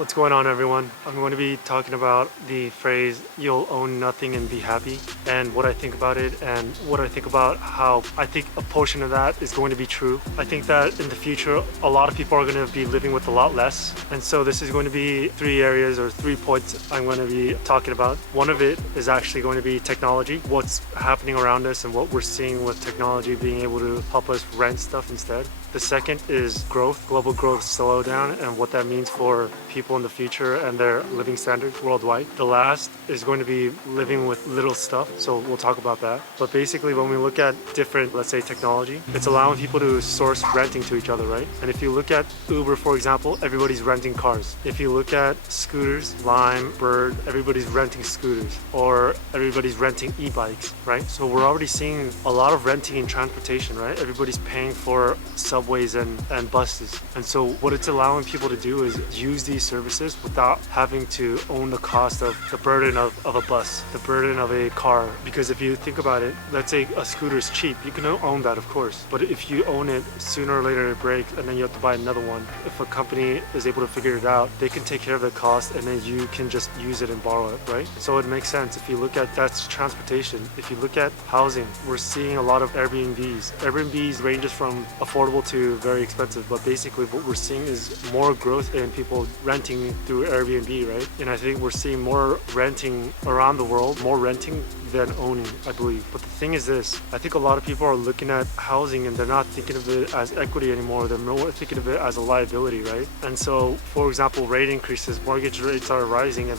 What's going on, everyone? I'm going to be talking about the phrase "you'll own nothing and be happy," and what I think about it, and what I think about how I think a portion of that is going to be true. I think that in the future a lot of people are going to be living with a lot less, and so this is going to be 3 areas or 3 points I'm going to be talking about. One of it is actually going to be technology, what's happening around us and what we're seeing with technology being able to help us rent stuff instead. The second is growth, global growth slowdown, and what that means for people in the future and their living standards worldwide. The last is going to be living with little stuff, so we'll talk about that. But basically, when we look at different, let's say, technology, it's allowing people to source renting to each other, right? And if you look at Uber, for example, everybody's renting cars. If you look at scooters, Lime, Bird, everybody's renting scooters, or everybody's renting e-bikes, right? So we're already seeing a lot of renting in transportation, right? Everybody's paying for subways and buses. And so what it's allowing people to do is use these services without having to own the cost of the burden of a bus, the burden of a car. Because if you think about it, let's say a scooter is cheap, you can own that, of course. But if you own it, sooner or later it breaks and then you have to buy another one. If a company is able to figure it out, they can take care of the cost and then you can just use it and borrow it, right? So it makes sense. If you look at that's transportation. If you look at housing, we're seeing a lot of Airbnbs. Airbnbs ranges from affordable to very expensive, but basically what we're seeing is more growth in people renting through Airbnb, right? And I think we're seeing more renting around the world, more renting than owning, I believe. But the thing is this, I think a lot of people are looking at housing and they're not thinking of it as equity anymore. They're more thinking of it as a liability, right? And so, for example, rate increases, mortgage rates are rising and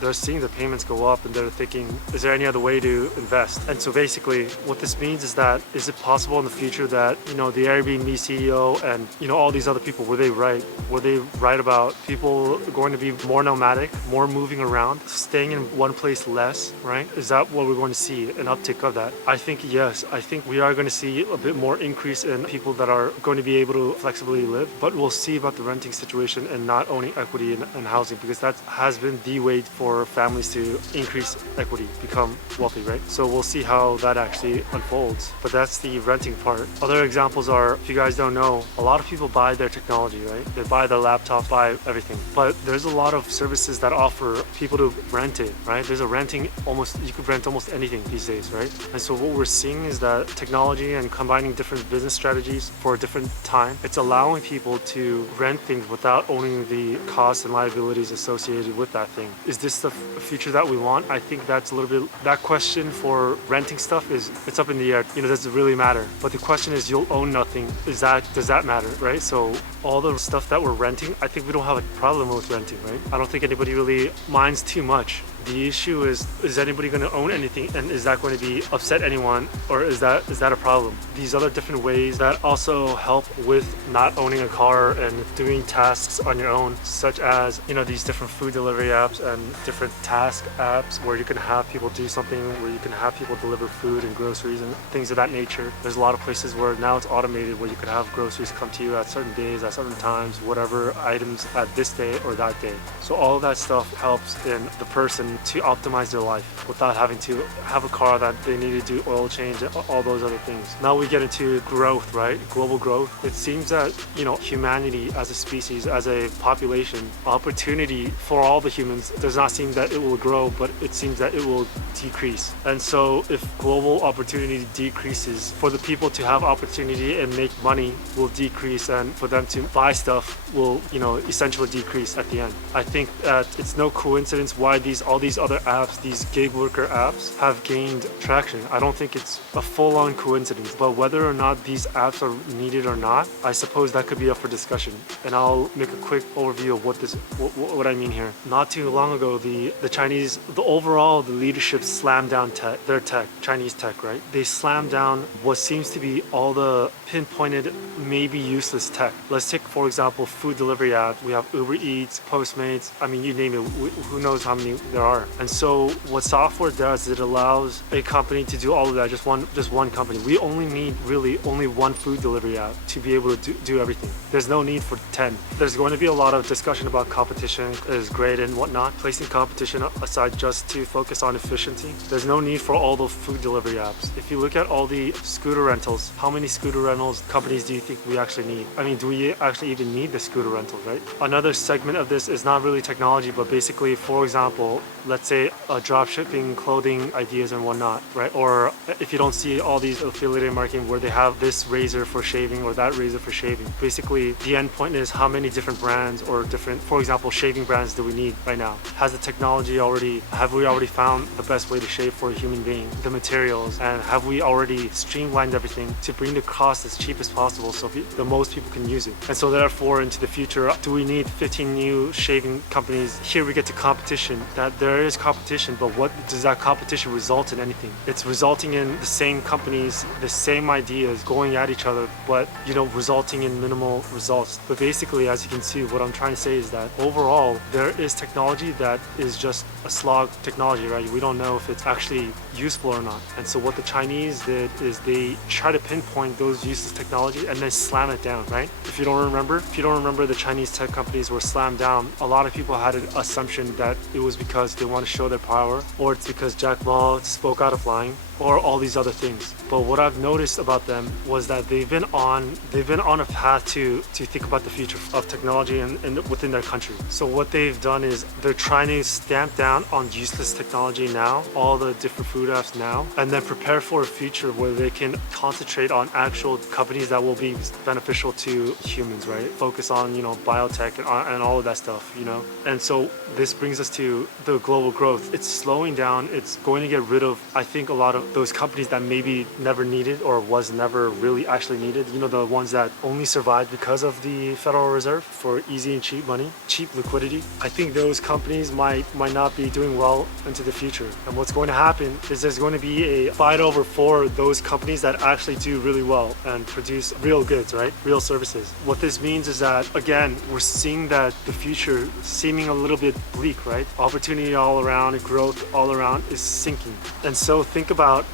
they're seeing the payments go up and they're thinking, is there any other way to invest? And so basically what this means is that, is it possible in the future that, the Airbnb CEO and, all these other people, were they right? Were they right about people going to be more nomadic, more moving around, staying in one place less, right? Is that what we're going to see, an uptick of that? I think yes. I think we are going to see a bit more increase in people that are going to be able to flexibly live, but we'll see about the renting situation and not owning equity in housing, because that has been the way for families to increase equity, become wealthy, right? So we'll see how that actually unfolds. But that's the renting part. Other examples are, if you guys don't know, a lot of people buy their technology, right? They buy their laptop, buy everything. But there's a lot of services that offer people to rent it, right? There's a renting, you could rent almost anything these days, right? And so what we're seeing is that technology and combining different business strategies for a different time, it's allowing people to rent things without owning the costs and liabilities associated with that thing. Is this the future that we want? I think that's a little bit, that question for renting stuff it's up in the air. Does it really matter? But the question is, you'll own nothing. Does that matter, right? So all the stuff that we're renting, I think we don't have a problem with renting, right? I don't think anybody really minds too much. The issue is anybody going to own anything, and is that going to be upset anyone, or is that a problem? These other different ways that also help with not owning a car and doing tasks on your own, such as these different food delivery apps and different task apps where you can have people do something, where you can have people deliver food and groceries and things of that nature. There's a lot of places where now it's automated, where you can have groceries come to you at certain days, at certain times, whatever items at this day or that day. So all of that stuff helps in the person to optimize their life without having to have a car that they need to do oil change and all those other things. Now we get into growth, right? Global growth. It seems that, humanity as a species, as a population, opportunity for all the humans does not seem that it will grow, but it seems that it will decrease. And so if global opportunity decreases, for the people to have opportunity and make money will decrease, and for them to buy stuff will, essentially decrease at the end. I think that it's no coincidence why all these other apps, these gig worker apps, have gained traction. I don't think it's a full-on coincidence, but whether or not these apps are needed or not, I suppose that could be up for discussion. And I'll make a quick overview of what I mean here. Not too long ago, the Chinese, the leadership slammed down their tech, Chinese tech, right? They slammed down what seems to be all the pinpointed, maybe useless tech. Let's take, for example, food delivery apps. We have Uber Eats, Postmates, you name it. Who knows how many there are are. And so what software does, it allows a company to do all of that, just one company. We only need really only one food delivery app to be able to do everything. There's no need for 10. There's going to be a lot of discussion about competition is great and whatnot. Placing competition aside just to focus on efficiency, there's no need for all the food delivery apps. If you look at all the scooter rentals, how many scooter rentals companies do you think we actually need? I mean, do we actually even need the scooter rentals, right? Another segment of this is not really technology, but basically, for example, let's say drop shipping clothing ideas and whatnot, right? Or if you don't see all these affiliated marketing where they have this razor for shaving or that razor for shaving, basically the end point is how many different brands or different, for example, shaving brands do we need right now? Has the technology already, have we already found the best way to shave for a human being, the materials, and have we already streamlined everything to bring the cost as cheap as possible so the most people can use it? And so therefore into the future, do we need 15 new shaving companies? Here we get to competition, that there is competition, but what does that competition result in anything? It's resulting in the same companies, the same ideas going at each other, but resulting in minimal results. But basically, as you can see, what I'm trying to say is that overall, there is technology that is just a slog technology, right? We don't know if it's actually useful or not. And so what the Chinese did is they try to pinpoint those useless technology and then slam it down, right? If you don't remember the Chinese tech companies were slammed down, a lot of people had an assumption that it was because they want to show their power, or it's because Jack Ma spoke out of line, or all these other things. But what I've noticed about them was that they've been on a path to think about the future of technology and within their country. So what they've done is they're trying to stamp down on useless technology now, all the different food apps now, and then prepare for a future where they can concentrate on actual companies that will be beneficial to humans, right? Focus on, biotech and all of that stuff, And so this brings us to the global growth. It's slowing down. It's going to get rid of, I think, a lot of those companies that maybe never needed or was never really actually needed, the ones that only survived because of the Federal Reserve for easy and cheap money, cheap liquidity. I think those companies might not be doing well into the future. And what's going to happen is there's going to be a fight over for those companies that actually do really well and produce real goods, right? Real services. What this means is that, again, we're seeing that the future seeming a little bit bleak, right? Opportunity all around and growth all around is sinking. And so think about,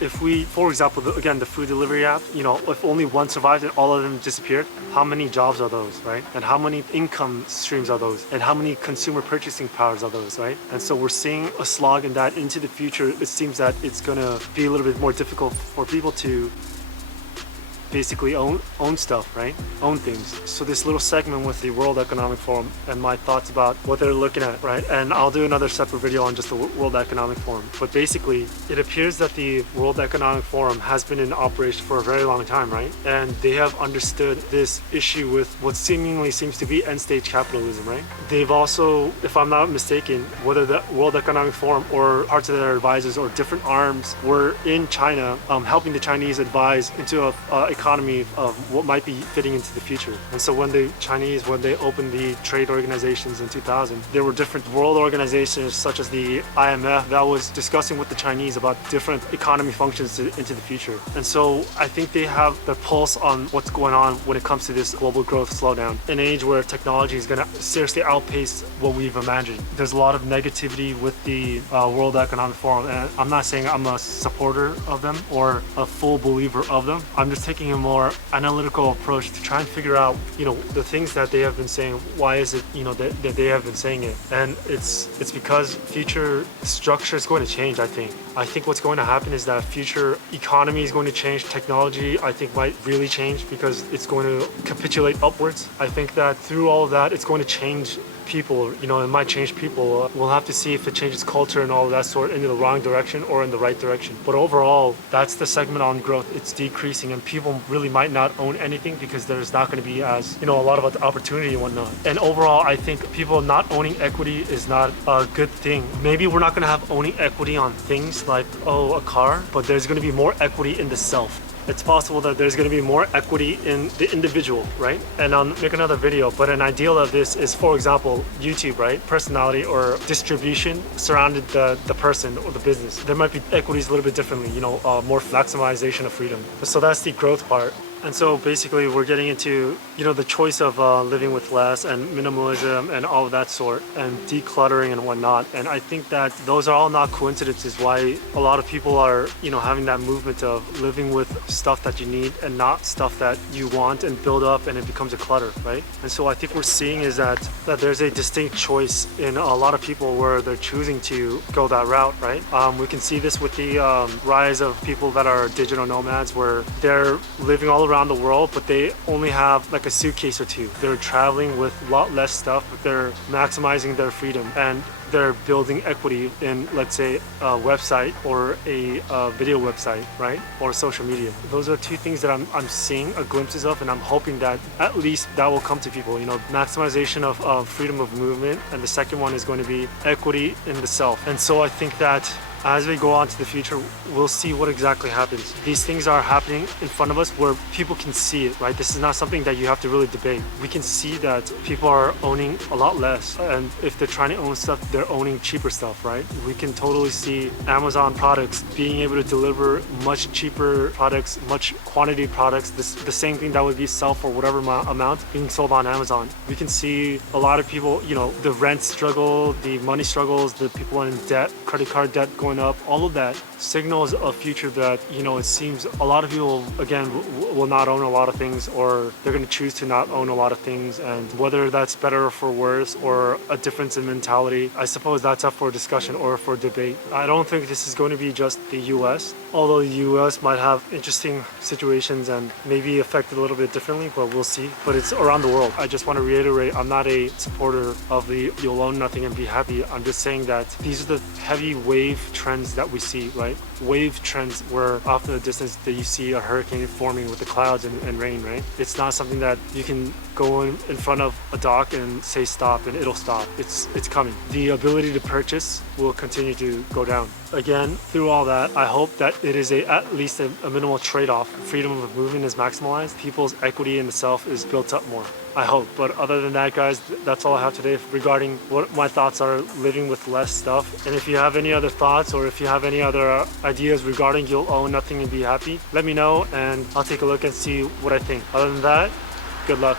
if we, for example, again, the food delivery app, if only one survived and all of them disappeared, how many jobs are those, right? And how many income streams are those? And how many consumer purchasing powers are those, right? And so we're seeing a slog in that into the future. It seems that it's gonna be a little bit more difficult for people to basically own stuff, right? Own things. So this little segment with the World Economic Forum and my thoughts about what they're looking at, right? And I'll do another separate video on just the World Economic Forum. But basically, it appears that the World Economic Forum has been in operation for a very long time, right? And they have understood this issue with what seemingly seems to be end-stage capitalism, right? They've also, if I'm not mistaken, whether the World Economic Forum or parts of their advisors or different arms were in China, helping the Chinese advise into a economy of what might be fitting into the future. And so when the Chinese, when they opened the trade organizations in 2000, there were different world organizations such as the IMF that was discussing with the Chinese about different economy functions into the future. And so I think they have the pulse on what's going on when it comes to this global growth slowdown. An age where technology is going to seriously outpace what we've imagined. There's a lot of negativity with the World Economic Forum, and I'm not saying I'm a supporter of them or a full believer of them. I'm just taking a more analytical approach to try and figure out, the things that they have been saying. Why is it, that they have been saying it? And it's because future structure is going to change, I think. I think what's going to happen is that future economy is going to change. Technology, I think, might really change because it's going to capitulate upwards. I think that through all of that, it's going to change people, it might change people. We'll have to see if it changes culture and all of that sort into the wrong direction or in the right direction. But overall, that's the segment on growth. It's decreasing and people really might not own anything because there's not going to be as, a lot of opportunity and whatnot. And overall, I think people not owning equity is not a good thing. Maybe we're not going to have owning equity on things like, a car, but there's going to be more equity in the self. It's possible that there's going to be more equity in the individual, right? And I'll make another video, but an ideal of this is, for example, YouTube, right? Personality or distribution surrounded the person or the business. There might be equities a little bit differently, more maximization of freedom. So that's the growth part. And so basically we're getting into, the choice of living with less and minimalism and all of that sort and decluttering and whatnot. And I think that those are all not coincidences why a lot of people are, having that movement of living with stuff that you need and not stuff that you want and build up and it becomes a clutter, right? And so I think we're seeing is that there's a distinct choice in a lot of people where they're choosing to go that route, right? We can see this with the rise of people that are digital nomads where they're living all around the world, but they only have like a suitcase or two. They're traveling with a lot less stuff, but they're maximizing their freedom and they're building equity in, let's say, a website or a video website, right? Or social media. Those are two things that I'm seeing glimpses of, and I'm hoping that at least that will come to people, maximization of freedom of movement. And the second one is going to be equity in the self. And so I think that as we go on to the future, we'll see what exactly happens. These things are happening in front of us where people can see it, right? This is not something that you have to really debate. We can see that people are owning a lot less. And if they're trying to own stuff, they're owning cheaper stuff, right? We can totally see Amazon products being able to deliver much cheaper products, much quantity products, the same thing that would be sell for whatever amount being sold on Amazon. We can see a lot of people, the rent struggle, the money struggles, the people in debt, credit card debt going up, all of that signals a future that, it seems a lot of people, again, will not own a lot of things, or they're going to choose to not own a lot of things. And whether that's better or for worse or a difference in mentality, I suppose that's up for discussion or for debate. I don't think this is going to be just the US, although the US might have interesting situations and maybe affected a little bit differently, but we'll see. But it's around the world. I just want to reiterate, I'm not a supporter of the you'll own nothing and be happy. I'm just saying that these are the heavy wave trends that we see, right? Wave trends where off in the distance that you see a hurricane forming with the clouds and rain, right? It's not something that you can go in front of a dock and say stop and it'll stop. It's coming. The ability to purchase will continue to go down. Again, through all that, I hope that it is at least a minimal trade-off. Freedom of movement is maximized. People's equity in the self is built up more. I hope. But other than that, guys, that's all I have today regarding what my thoughts are living with less stuff. And if you have any other thoughts or if you have any other ideas regarding you'll own nothing and be happy, let me know and I'll take a look and see what I think. Other than that, good luck.